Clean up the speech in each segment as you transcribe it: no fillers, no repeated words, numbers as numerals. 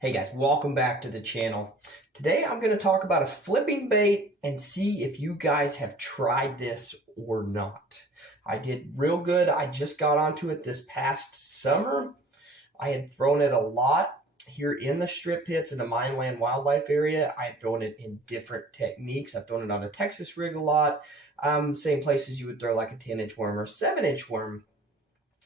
Hey guys, welcome back to the channel. Today I'm going to talk about a flipping bait and see if you guys have tried this or not. I did real good. I just got onto it this past summer. I had thrown it a lot here in the strip pits in the Mineland wildlife area. I had thrown it in different techniques. I've thrown it on a Texas rig a lot. Same places you would throw like a 10-inch worm or a 7-inch worm.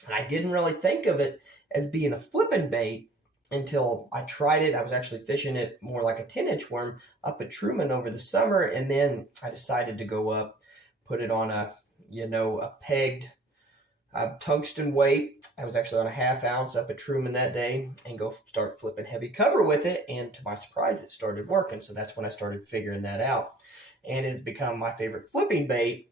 And I didn't really think of it as being a flipping bait until I tried it. I was actually fishing it more like a 10-inch worm up at Truman over the summer, and then I decided to go up, put it on a pegged tungsten weight. I was actually on a 1/2 ounce up at Truman that day and go start flipping heavy cover with it, and to my surprise it started working. So that's when I started figuring that out, and it's become my favorite flipping bait.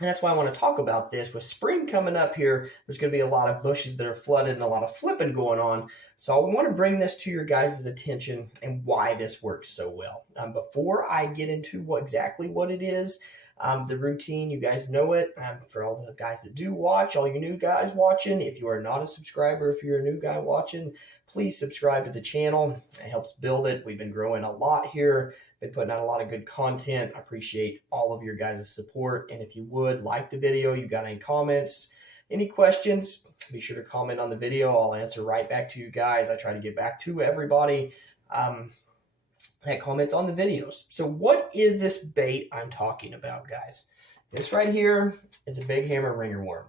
And that's why I want to talk about this. With spring coming up here, there's going to be a lot of bushes that are flooded and a lot of flipping going on. So I want to bring this to your guys' attention and why this works so well. Before I get into exactly what it is, the routine, you guys know it. For all the guys that do watch, all you new guys watching, if you are not a subscriber, if you're a new guy watching, please subscribe to the channel. It helps build it. We've been growing a lot here. Been putting out a lot of good content. I appreciate all of your guys' support. And if you would like the video, you got any comments, any questions, be sure to comment on the video. I'll answer right back to you guys. I try to get back to everybody that comments on the videos. So what is this bait I'm talking about, guys? This right here is a big hammer ringer worm.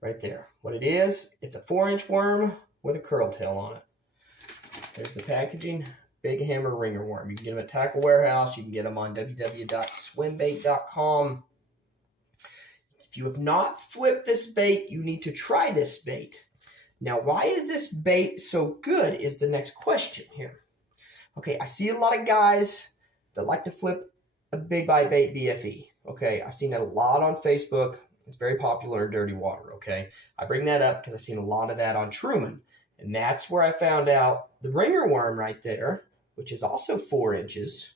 Right there. What it is, it's a 4-inch worm with a curl tail on it. There's the packaging. Big hammer ringer worm. You can get them at Tackle Warehouse. You can get them on www.swimbait.com. If you have not flipped this bait, you need to try this bait. Now, why is this bait so good is the next question here. Okay, I see a lot of guys that like to flip a big bite bait BFE. Okay, I've seen that a lot on Facebook. It's very popular in dirty water, okay? I bring that up because I've seen a lot of that on Truman. And that's where I found out the ringer worm right there, which is also 4 inches,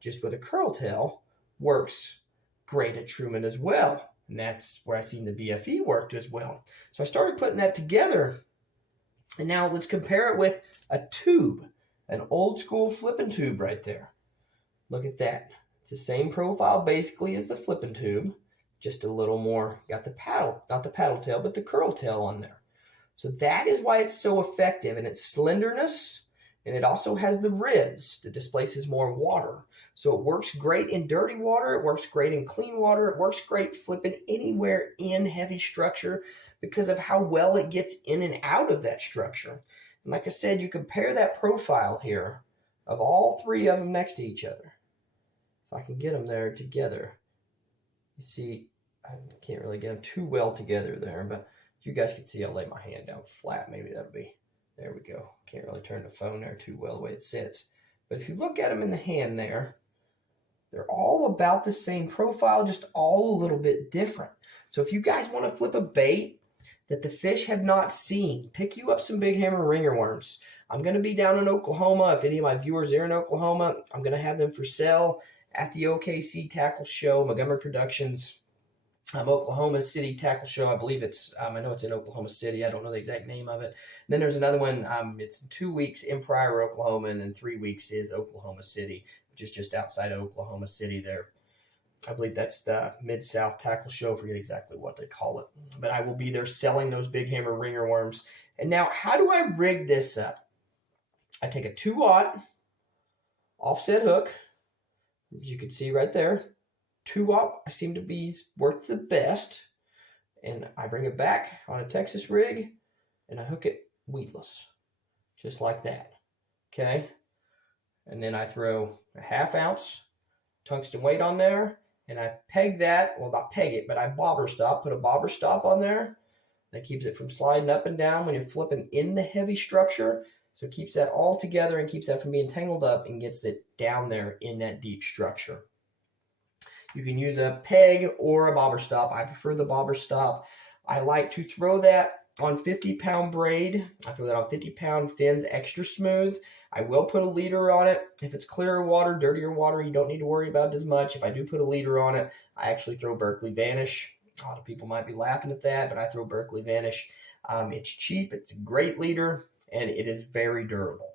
just with a curl tail, works great at Truman as well. And that's where I seen the BFE worked as well. So I started putting that together. And now let's compare it with a tube, an old school flipping tube right there. Look at that. It's the same profile basically as the flipping tube, just a little more, got the paddle, not the paddle tail, but the curl tail on there. So that is why it's so effective, and its slenderness, and it also has the ribs that displaces more water. So it works great in dirty water, it works great in clean water, it works great flipping anywhere in heavy structure because of how well it gets in and out of that structure. And like I said, you compare that profile here of all three of them next to each other. If I can get them there together, you see, I can't really get them too well together there, but you guys can see I'll lay my hand down flat. Maybe that'll be, there we go. Can't really turn the phone there too well the way it sits. But if you look at them in the hand there, they're all about the same profile, just all a little bit different. So if you guys want to flip a bait that the fish have not seen, pick you up some big hammer ringer worms. I'm going to be down in Oklahoma. If any of my viewers are in Oklahoma, I'm going to have them for sale at the OKC Tackle Show, Montgomery Productions. Oklahoma City Tackle Show. I believe it's, I know it's in Oklahoma City. I don't know the exact name of it. And then there's another one. It's 2 weeks in Pryor, Oklahoma, and then 3 weeks is Oklahoma City, which is just outside of Oklahoma City there. I believe that's the Mid-South Tackle Show. I forget exactly what they call it. But I will be there selling those big hammer ringer worms. And now, how do I rig this up? I take a 2-aught offset hook, as you can see right there. 2-aught I seem to be worked the best, and I bring it back on a Texas rig and I hook it weedless, just like that. Okay, and then I throw a 1/2 ounce tungsten weight on there, and I peg that, well, not peg it, but I bobber stop, put a bobber stop on there that keeps it from sliding up and down when you're flipping in the heavy structure. So it keeps that all together and keeps that from being tangled up and gets it down there in that deep structure. You can use a peg or a bobber stop. I prefer the bobber stop. I like to throw that on 50-pound braid. I throw that on 50-pound fins, extra smooth. I will put a leader on it. If it's clearer water, dirtier water, you don't need to worry about it as much. If I do put a leader on it, I actually throw Berkeley Vanish. A lot of people might be laughing at that, but I throw Berkeley Vanish. It's cheap. It's a great leader. and it is very durable.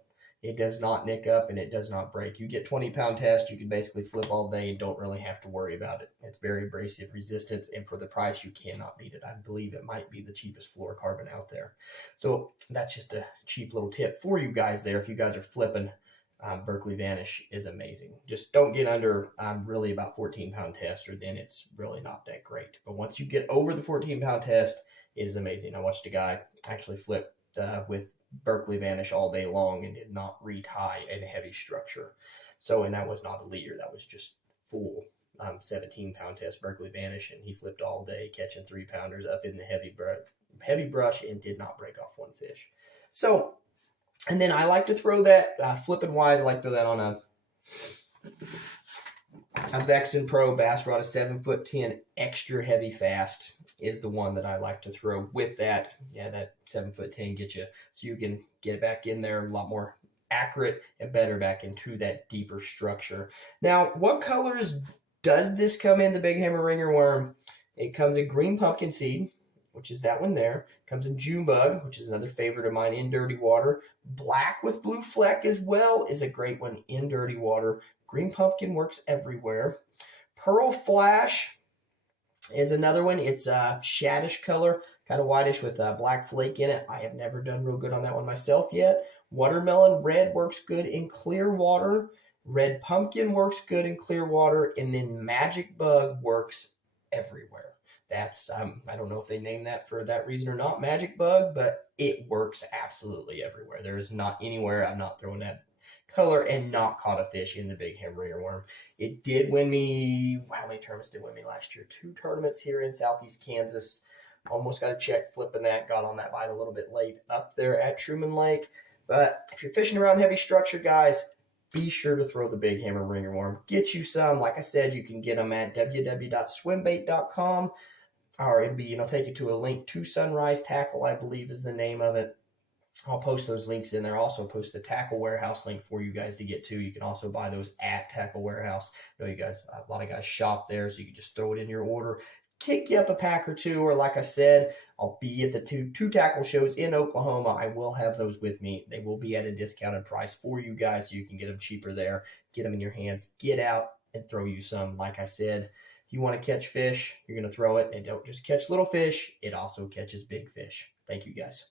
It does not nick up and it does not break. You get 20-pound test, you can basically flip all day and don't really have to worry about it. It's very abrasive resistance, and for the price, you cannot beat it. I believe it might be the cheapest fluorocarbon out there. So that's just a cheap little tip for you guys there. If you guys are flipping, Berkley Vanish is amazing. Just don't get under really about 14-pound test, or then it's really not that great. But once you get over the 14-pound test, it is amazing. I watched a guy actually flip with Berkley Vanish all day long and did not retie a heavy structure. So, and that was not a leader, that was just full 17-pound test Berkley Vanish, and he flipped all day catching 3-pounders up in the heavy brush and did not break off one fish. So, and then I like to throw that flipping wise, I like to throw that on a Vexan Pro bass rod, a 7'10" extra heavy fast is the one that I like to throw with that. Yeah, that 7'10" get you so you can get it back in there a lot more accurate and better back into that deeper structure. Now, what colors does this come in, the Big Hammer Ringer Worm? It comes in green pumpkin seed, which is that one there. It comes in June bug, which is another favorite of mine in dirty water. Black with blue fleck as well is a great one in dirty water. Green pumpkin works everywhere. Pearl Flash is another one. It's a shaddish color, kind of whitish with a black flake in it. I have never done real good on that one myself yet. Watermelon Red works good in clear water. Red Pumpkin works good in clear water. And then Magic Bug works everywhere. That's, I don't know if they named that for that reason or not, Magic Bug, but it works absolutely everywhere. There is not anywhere I'm not throwing that color and not caught a fish in the Big Hammer Ringer Worm. It did win me, how many tournaments did it win me last year? 2 tournaments here in Southeast Kansas. Almost got a check flipping that, got on that bite a little bit late up there at Truman Lake. But if you're fishing around heavy structure, guys, be sure to throw the Big Hammer Ringer Worm. Get you some. Like I said, you can get them at www.swimbait.com. Or it'll be, take you to a link to Sunrise Tackle, I believe is the name of it. I'll post those links in there. I'll also post the Tackle Warehouse link for you guys to get to. You can also buy those at Tackle Warehouse. I know you guys, a lot of guys shop there, so you can just throw it in your order, kick you up a pack or two, or like I said, I'll be at the two tackle shows in Oklahoma. I will have those with me. They will be at a discounted price for you guys, so you can get them cheaper there. Get them in your hands. Get out and throw you some. Like I said, if you want to catch fish, you're going to throw it, and don't just catch little fish. It also catches big fish. Thank you, guys.